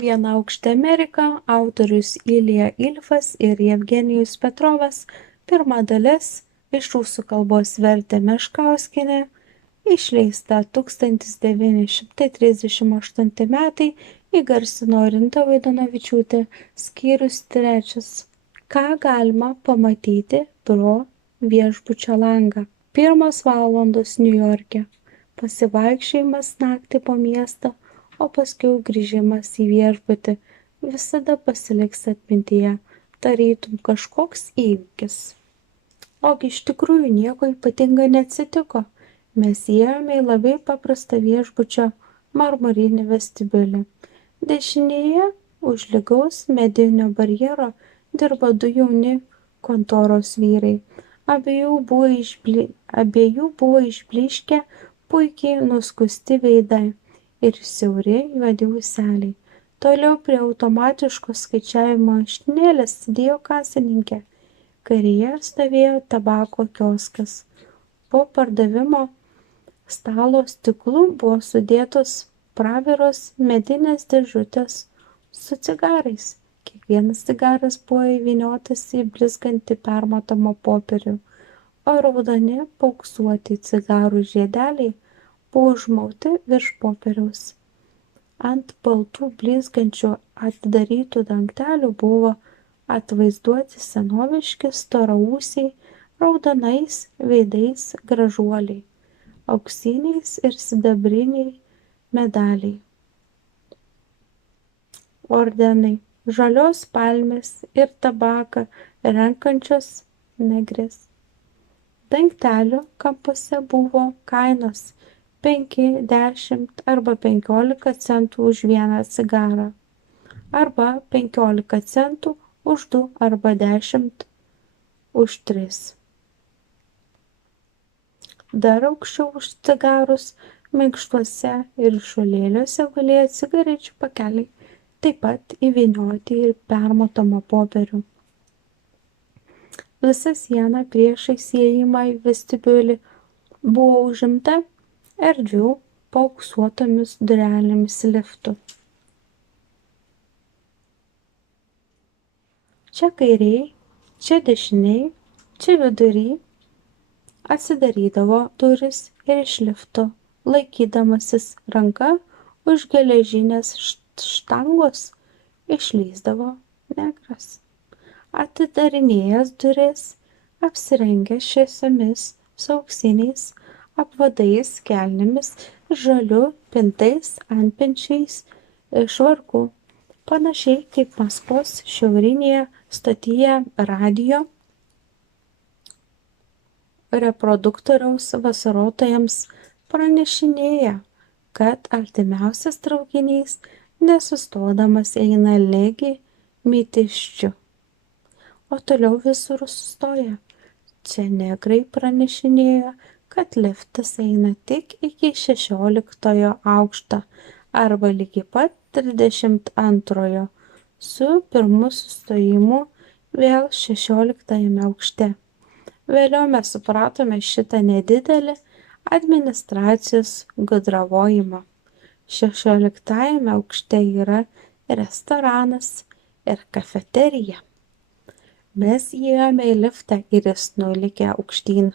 Vienaaukštė Amerika, autorius Ilja Ilfas ir Jevgenijus Petrovas. Pirma dalis iš rusų kalbos vertė Meškauskienė, išleista 1938 metai, įgarsino Orinta Vaidanavičiūtė, skyrius 3. Ką galima pamatyti pro viešbučio langą? 1 valandos Niujorke. Pasivaikščiojimas naktį po miestą, o paskiau grįžimas į viešbutį visada pasiliks atmintyje, tarytum kažkoks įvykis. Ogi iš tikrųjų nieko ypatinga neatsitiko. Mes įėjome į labai paprastą viešbučio marmurinį vestibiulį. Dešinėje už lygaus medinio barjero dirbo 2 jauni kontoros vyrai. Abiejų buvo išblyškę, puikiai nuskusti veidai ir siauri juodi ūseliai. Toliau prie automatiškos skaičiavimo mašinėlės sėdėjo kasininkė. Kairėje stovėjo tabako kioskas. Po pardavimo stalo stiklu buvo sudėtos praviros medinės dėžutės su cigarais. Kiekvienas cigaras buvo įvyniotas į blizgantį permatomą popierių, o raudoni paauksuoti cigarų žiedeliai buvo užmauti virš popieriaus. Ant baltų blizgančių atidarytų dangtelių buvo atvaizduoti senoviški storaūsiai raudonais veidais gražuoliai, auksiniais ir sidabriniai medaliai, ordenai, žalios palmės ir tabaką renkančios negrės. Dangtelių kampuose buvo kainos 5, 10 arba 15 centų už vieną cigarą, arba 15 centų už 2 arba 10 už 3. Dar aukščiau už cigarus minkštuose ir šulėliuose gulėjo cigarečių pakeliai, taip pat įvynioti ir permatomą popierių. Visa siena priešais įėjimą į vestibiulį buvo užimta erdvių paauksuotomis durelėmis liftų. Čia kairiai, čia dešiniai, čia vidury atsidarydavo durys ir iš lifto, laikydamasis ranka už geležinės štangos, išlįsdavo negras. Atidarinėjęs duris, apsirengęs šviesiomis su auksiniais apvadais kelnėmis, žaliu pintais antpečiais švarku, panašiai kaip Maskvos šiaurinėje stotyje radijo reproduktoriaus vasarotojams pranešinėja, kad artimiausias traukinys nesustodamas eina ligi Mytiščių, o toliau visur sustoja. Čia negrai pranešinėjo, kad liftas eina tik iki 16 aukšto arba ligi pat 32, su pirmu sustojimu vėl 16 aukšte. Vėliau mes supratome šitą nedidelį administracijos gudravojimą. 16 aukšte yra restoranas ir kafeterija. Mes įėjome į liftą ir jis nulėkė aukštyn.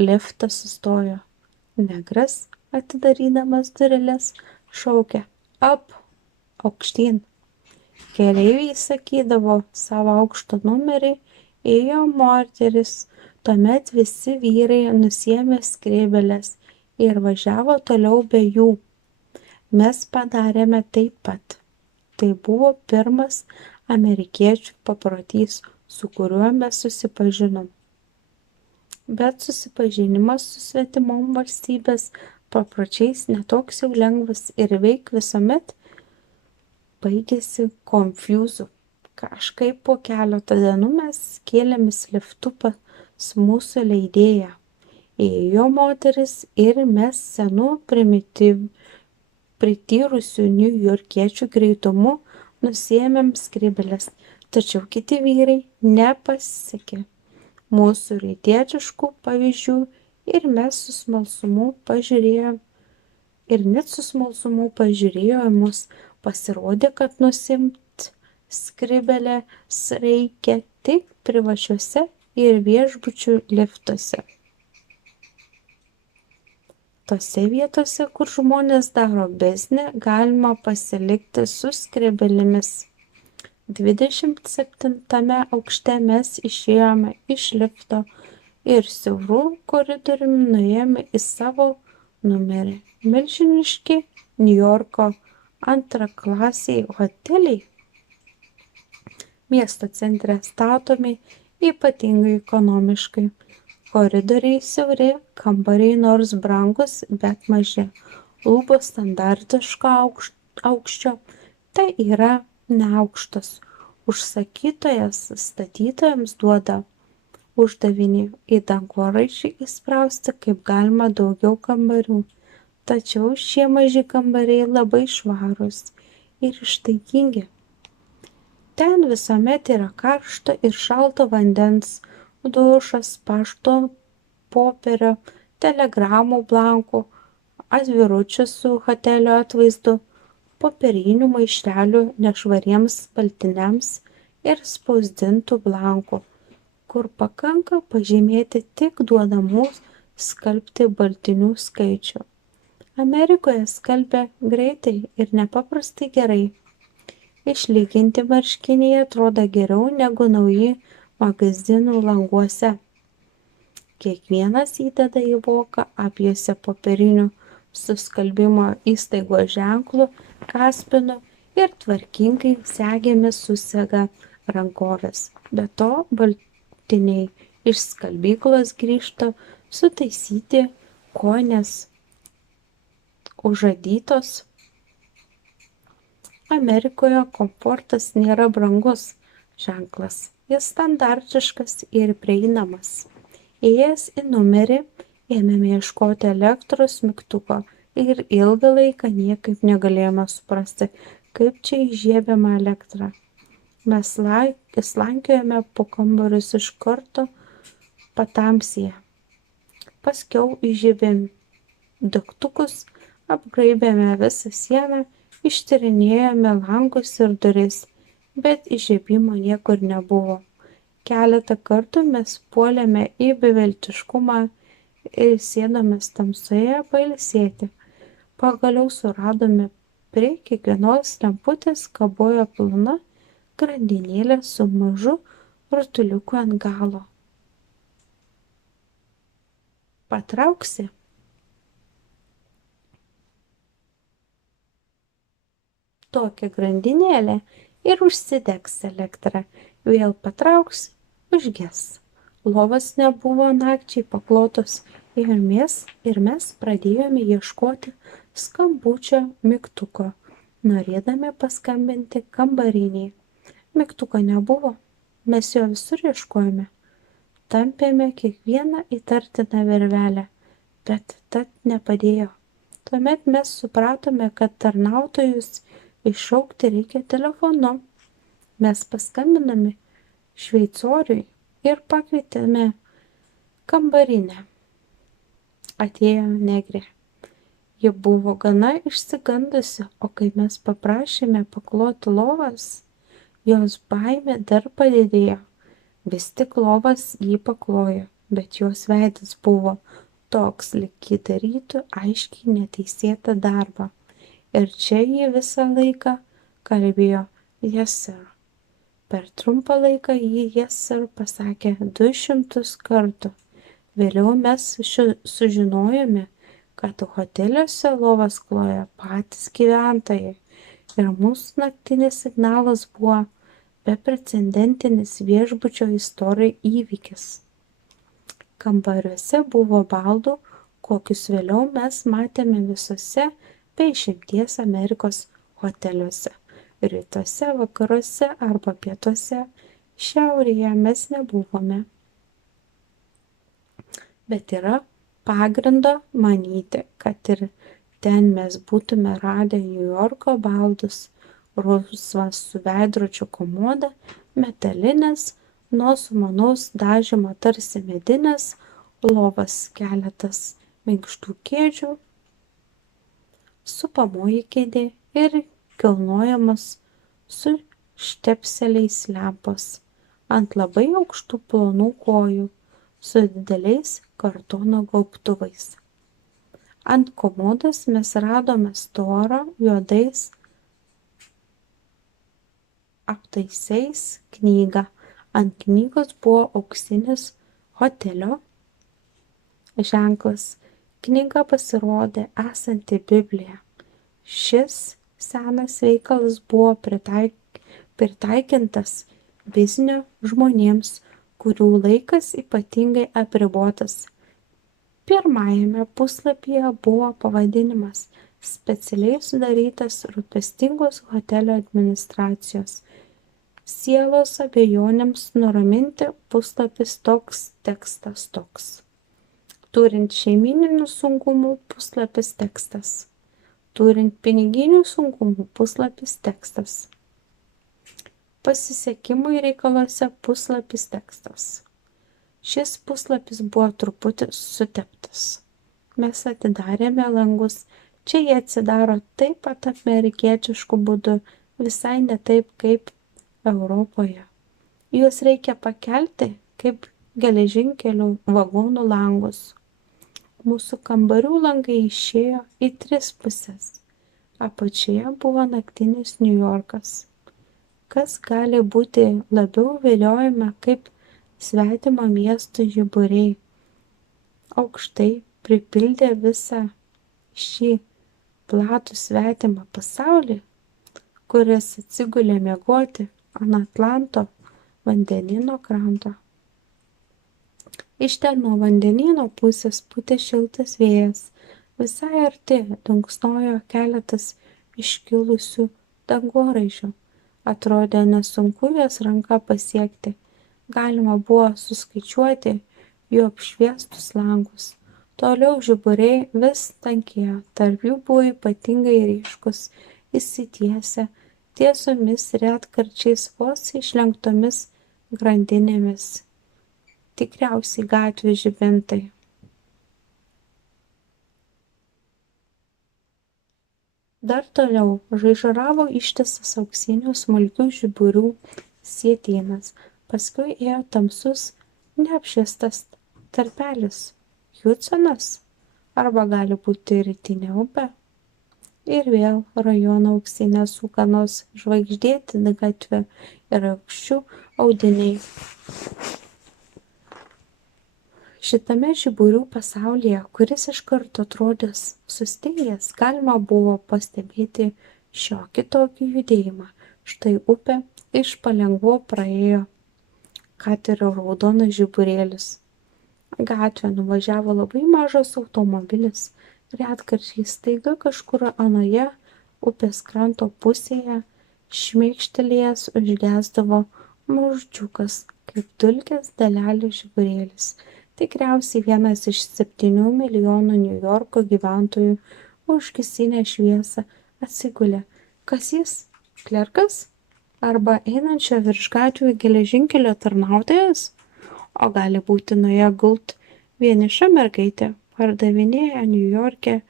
Liftas sustojo. Negras, atidarydamas dureles, šaukė "Up, aukštyn". Keleiviai sakydavo savo aukšto numerį, ėjo moteris, tuomet visi vyrai nusiėmė skrybėles ir važiavo toliau be jų. Mes padarėme taip pat. Tai buvo pirmas amerikiečių paprotys, su kuriuo mes susipažinom. Bet susipažinimas su svetimom valstybės papročiais netoks jau lengvas ir veik visuomet baigėsi konfūzu. Kažkaip po keletą dienų mes kėlėmės liftu pas mūsų leidėją. Ėjo moteris ir mes senu prityrusių niujorkiečių greitumu nusiėmėm skrybėles, tačiau kiti vyrai nepasisekė mūsų rytietiškų pavyzdžių ir net su smalsumu pažiūrėjo į mus Pasirodė, kad nusimt skrybėles reikia tik privačiuose ir viešbučių liftuose. Tose vietose, kur žmonės daro biznį, galima pasilikti su skrybėlėmis. 27 aukšte mes išėjome iš lifto ir siauru koridoriumi nuėjome į savo numerį. Milžiniški Niujorko antraklasiai hoteliai miesto centre statomi ypatingai ekonomiškai. Koridoriai siauri, kambariai nors brangus, bet maži. Lubos standartiško aukščio, tai yra neaukštos. Užsakytojas statytojams duoda uždavinį į dangoraižį įsprausti kaip galima daugiau kambarių. Tačiau šie maži kambariai labai švarūs ir ištaigingi. Ten visuomet yra karšto ir šalto vandens, dušas, pašto popierio, telegramų blankų, atviručių su hotelio atvaizdu, popierinių maišelių nešvariems baltiniams ir spausdintų blankų, kur pakanka pažymėti tik duodamų skalbti baltinių skaičių. Amerikoje skalbia greitai ir nepaprastai gerai. Išlyginti marškiniai atrodo geriau negu nauji magazinų languose. Kiekvienas įdeda į voką apjuosia popieriniu suskalbimo įstaigos ženklu, kaspinu ir tvarkingai segėmis susega rankovės. Be to, baltiniai iš skalbyklos grįžta sutaisyti, kojinės užadytos. Amerikoje komfortas nėra brangus ženklas, jis standartiškas ir prieinamas. Ėjęs į numerį, ėmėme ieškoti elektros mygtuko ir ilgą laiką niekaip negalėjome suprasti, kaip čia įžiebiama elektra. Mes slankiojome po kambarius iš karto patamsyje. Paskiau įžiebėm degtukus, apgraibėme visą sieną, ištyrinėjome langus ir duris, bet įžiebimo niekur nebuvo. Keletą kartų mes puolėme į beviltiškumą ir sėdomės tamsoje pailsėti. Pagaliau suradome prie kiekvienos lemputės kabojo plona grandinėlė su mažu rutuliuku ant galo. Patrauksi? Tokią grandinėlę ir užsidegs elektra, vėl patrauks, užges. Lovas nebuvo nakčiai paklotos ir mes pradėjome ieškoti skambučio mygtuko, norėdami paskambinti kambariniai. Mygtuko nebuvo, mes jo visur ieškojome. Tampėme kiekvieną įtartiną virvelę, bet tad nepadėjo. Tuomet mes supratome, kad tarnautojus iššaukti reikia telefonu. Mes paskambinome šveicoriui ir pakvietėme kambarinę. Atėjo negrė. Ji buvo gana išsigandusi, o kai mes paprašėme pakloti lovas, jos baimė dar padidėjo. Vis tik lovas jį paklojo, bet jos veidas buvo toks, lyg ji darytų aiškiai neteisėtą darbą. Ir čia jį visą laiką kalbėjo yes sir. Per trumpą laiką jį yes sir pasakė 200 kartų. Vėliau mes sužinojome, kad hoteliuose lovas kloja patys gyventojai ir mūsų naktinis signalas buvo beprecedentinis viešbučio istorijų įvykis. Kambariuose buvo baldų, kokius vėliau mes matėme visose be išimties Amerikos hoteliuose. Rytuose, vakaruose arba pietuose, šiaurėje mes nebuvome. Bet yra pagrindo manyti, kad ir ten mes būtume radę Niujorko baldus, rusvas su veidrodžių komoda, metalinės, nuo sumanaus dažymo tarsi medinės, lovas keletas minkštų kėdžių, supamoji kėdė ir kilnojamos su štepseliais lempos ant labai aukštų plonų kojų su dideliais kartono gaubtuvais. Ant komodos mes radome storą juodais aptaisais knygą. Ant knygos buvo auksinis hotelio ženklas. Knyga pasirodė esanti Biblija. Šis senas veikalas buvo pritaikintas biznio žmonėms, kurių laikas ypatingai apribotas. Pirmajame puslapyje buvo pavadinimas specialiai sudarytas rūpestingos hotelio administracijos. Sielos abejonėms nuraminti puslapis toks, tekstas toks. Turint šeimyninių sunkumų puslapis tekstas. Turint piniginių sunkumų puslapis tekstas. Pasisekimui reikaluose puslapis tekstas. Šis puslapis buvo truputį suteptas. Mes atidarėme langus. Čia jie atsidaro taip pat amerikiečišku būdu, visai ne taip kaip Europoje. Juos reikia pakelti kaip geležinkelių vagonų langus. Mūsų kambarių langai išėjo į 3 pusės. Apačioje buvo naktinis Niujorkas. Kas gali būti labiau viliojama kaip svetimo miesto žiburiai. Aukštai pripildė visą šį platų svetimą pasaulį, kuris atsigulė miegoti ant Atlanto vandenyno kranto. Iš ten nuo vandenyno pusės pūtė šiltas vėjas. Visai arti dunksnojo keletas iškilusių dangoraižių. Atrodė nesunku jas ranka pasiekti. Galima buvo suskaičiuoti jų apšviestus langus. Toliau žiburiai vis tankėjo. Tarp jų buvo ypatingai ryškus, išsitiesę tiesomis retkarčiais vos išlenktomis grandinėmis. Tikriausiai gatvių žibintai. Dar toliau žaižaravo ištisas auksinių smulkių žiburių sietynas. Paskui ėjo tamsus, neapšviestas tarpelis. Hudsonas arba gali būti Rytinė upė. Ir vėl rajono auksinės ūkanos žvaigždėti gatvė ir aukščių audiniai. Šitame žiburių pasaulyje, kuris iš karto atrodęs sustingęs, galima buvo pastebėti šiokį tokį judėjimą. Štai upė iš palengvo praėjo katerio raudonas žiburėlis. Gatvę nuvažiavo labai mažas automobilis. Retkarčiais staiga kažkur anoje upės kranto pusėje šmėkštelėjęs užgesdavo mažučiukas, kaip dulkės dalelių žiburėlis. Tikriausiai vienas iš 7 milijonų Niujorko gyventojų užgesinę šviesą atsigulė. Kas jis? Klerkas? Arba einančio virš gatvių geležinkelio tarnautojas? O gali būti nuėjo gult vieniša mergaitė, pardavinėja Niujorke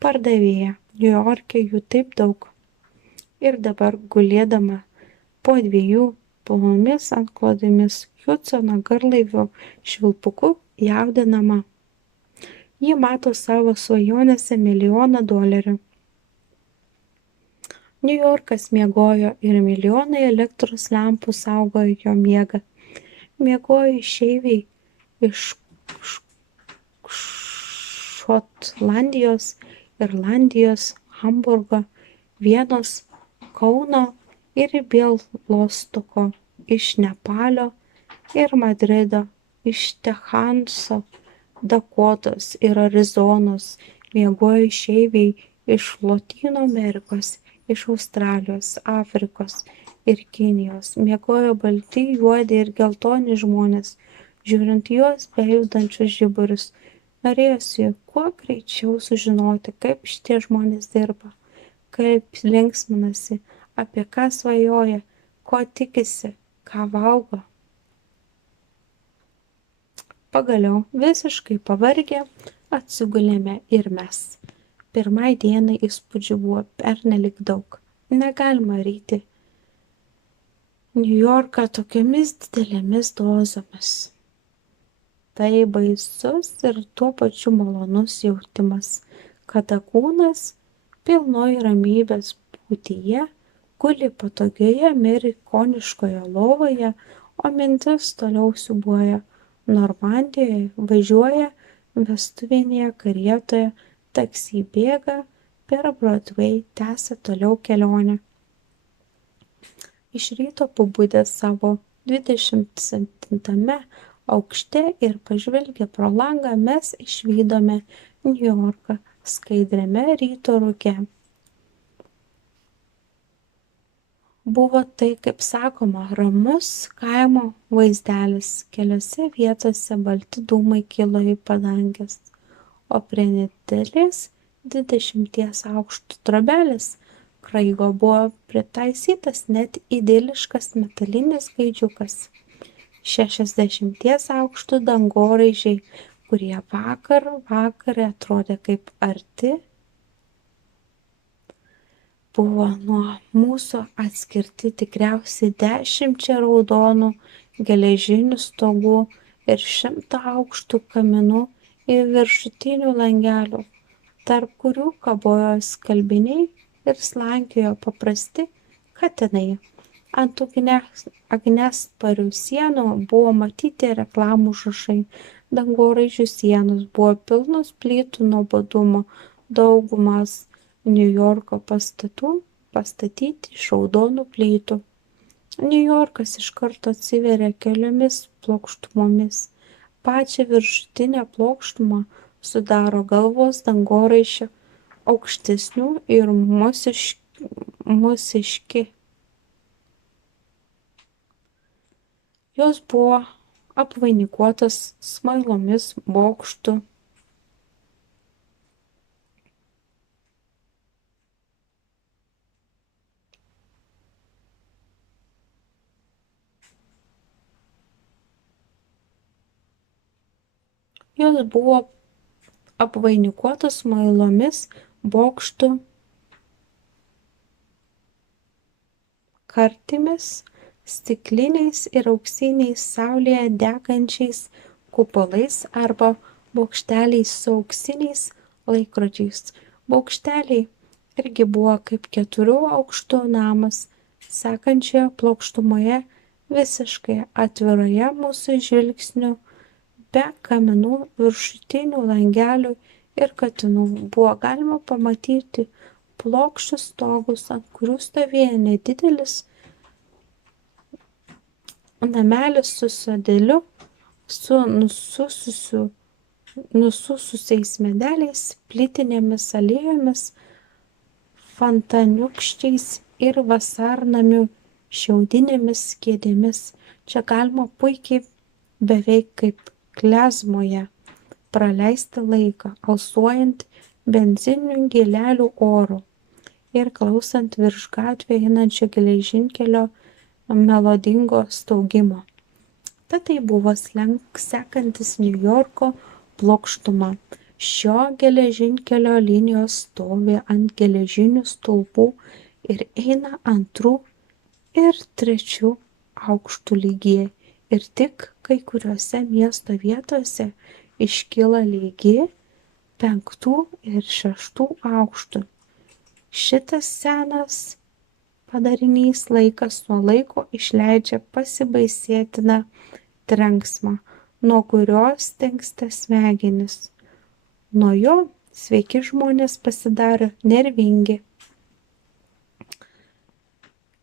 pardavėja. Niujorke jų taip daug. Ir dabar gulėdama po 2 plonomis antklodėmis Hudsono garlaivio švilpuku jaudinama. Ji mato savo svajonėse $1 milijoną. Niujorkas miegojo ir milijonai elektros lempų saugojo jo miegą. Miegojo išeiviai iš Šotlandijos, Irlandijos, Hamburgo, Vienos, Kauno ir Bielostoko, iš Nepalio ir Madrido, iš Teksaso, Dakotos ir Arizonos. Miegojo išeiviai iš Lotynų Amerikos, iš Australijos, Afrikos ir Kinijos. Miegojo balti, juodi ir geltoni žmonės. Žiūrint juos bejudančius žiburius, norėjosi kuo greičiau sužinoti, kaip šitie žmonės dirba, kaip linksminasi, apie ką svajoja, ko tikisi, ką valgo. Pagaliau, visiškai pavargę, atsigulėme ir mes. Pirmai dienai įspūdžių buvo pernelyg daug. Negalima ryti Niujorką tokiomis didelėmis dozėmis. Tai baisus ir tuo pačiu malonus jautimas, kada kūnas pilnoj ramybės būtyje guli patogioje amerikoniškoje lovoje, o mintis toliau siūbuoja Normandijoje, važiuoja vestuvinėje karietoje, taksi bėga per Broadway, tęsia toliau kelionę. Iš ryto pabudęs savo 27 aukšte ir pažvelgę pro langą mes išvydome Niujorką skaidriame ryto rūke. Buvo tai, kaip sakoma, ramus kaimo vaizdelis, keliose vietose balti dūmai kilo į padanges, o prie nedidelės 20 aukštų trobelės Kraigo buvo pritaisytas net idiliškas metalinis gaidžiukas. 60 aukštų dangoraižiai, kurie vakarą atrodė kaip arti, buvo nuo mūsų atskirti tikriausiai 10 raudonų geležinių stogų ir 100 aukštų kaminų ir viršutinių langelių, tarp kurių kabojo skalbiniai ir slankiojo paprasti katinai. Ant agnesparių sienų buvo matyti reklamų užrašai. Dangoraižių sienos buvo pilnos plytų nuobodumo, daugumas Niujorko pastatų pastatyti iš raudonų plytų. Niujorkas iš karto atsiveria keliomis plokštumomis. Pačią viršutinę plokštumą sudaro galvos dangoraižio aukštesnių ir mūsiški. Jos buvo apvainikuotas smailomis bokštų. Jos buvo apvainikuotas smailomis bokštų kartimis, stikliniais ir auksiniais saulėje degančiais kupolais arba bokšteliais su auksiniais laikrodžiais. Bokšteliai irgi buvo kaip 4 aukštų namas, sekančioje plokštumoje visiškai atviroje mūsų žvilgsnių, be kaminų, viršutinių langelių ir katinų buvo galima pamatyti plokščius stogus, ant kurių stovėjo nedidelis namelis su sodeliu, su nusususiais medeliais, plytinėmis alėjomis, fontaniūkščiais ir vasarnamių šiaudinėmis kėdėmis. Čia galima puikiai, beveik kaip klezmoje, praleisti laiką, alsuojant benzininių gėlelių oru ir klausant virš gatvę einančio geležinkelio melodingo staugimo. Tad tai buvo sekantis Niujorko plokštuma. Šio geležinkelio linijos stovi ant geležinių stulpų ir eina 2 ir 3 aukštų lygyje. Ir tik kai kuriuose miesto vietose iškyla lygi 5 ir 6 aukštų. Šitas senas padarinys laikas nuo laiko išleidžia pasibaisėtiną trenksmą, nuo kurios dingsta smegenys. Nuo jo sveiki žmonės pasidaro nervingi.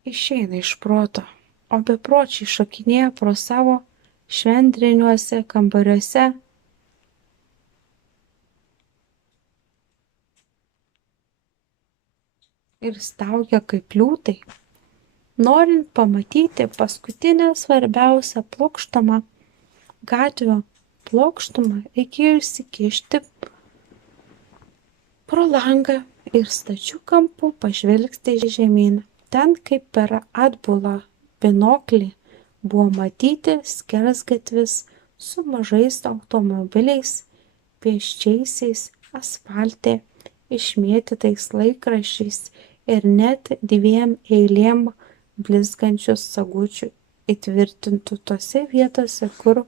Išeina iš proto, o bepročiai šokinėja pro savo švendriniuose kambariuose. Ir staugia kaip liūtai. Norint pamatyti paskutinę svarbiausią plokštumą, gatvių plokštumą, reikėjo įsikišti pro langą ir stačiu kampu pažvelgti žemyn. Ten, kaip per atbulą binoklį, buvo matyti skersgatvis su mažais automobiliais, pėsčiaisiais, asfalte, išmėtytais laikraščiais ir net 2 eilėm blizgančių sagučių įtvirtintų tose vietose, kur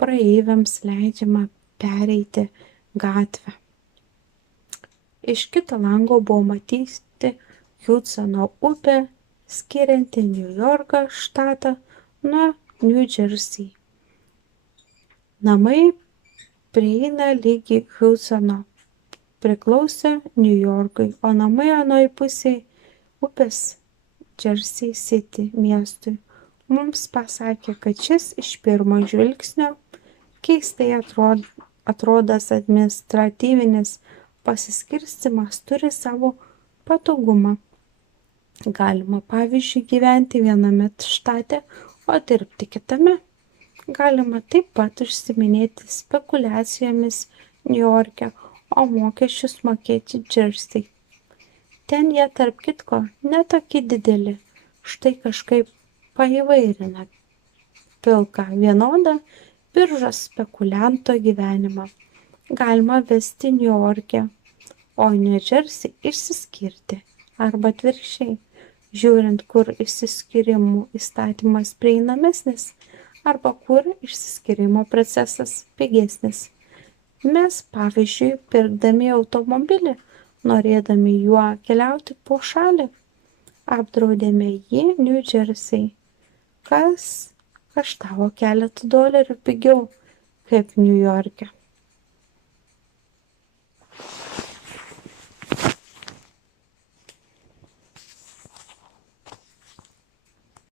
praeiviams leidžiama pereiti gatvę. Iš kito lango buvo matyti Hudsono upė, skirianti New Yorką štatą nuo New Jersey. Namai prieina lygi Hudsono, priklausė New Yorkui, o namai anoj pusėje upės Jersey City miestui. Mums pasakė, kad šis iš pirmo žvilgsnio keistai atrodas administratyvinis pasiskirstymas turi savo patogumą. Galima, pavyzdžiui, gyventi viename štate, o dirbti kitame. Galima taip pat užsiiminėti spekulacijomis Niujorke, o mokesčius mokėti Jersey. Ten jie, tarp kitko, netokie dideli. Štai kažkaip paįvairina pilką vienodą biržos spekulianto gyvenimą. Galima vesti Niujorke, o New Jersey išsiskirti, arba atvirkščiai, žiūrint, kur išsiskyrimo įstatymas prieinamesnis, arba kur išsiskyrimo procesas pigesnis. Mes, pavyzdžiui, pirkdami automobilį, norėdami juo keliauti po šalį, apdraudėme jį New Jersey, kas kaštavo $keletą pigiau kaip Niujorke.